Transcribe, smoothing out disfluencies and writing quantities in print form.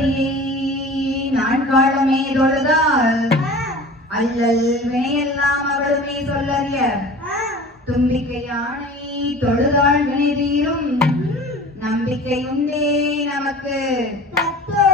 கணபதியை நான்காலமே தொழுதால் அல்லல் வினையெல்லாம் அவளுமே சொல்லறிய தும்பிக்கை யானை தொழுதாள் வினை தீரும் நம்பிக்கை உண்டே நமக்கு தத்தோ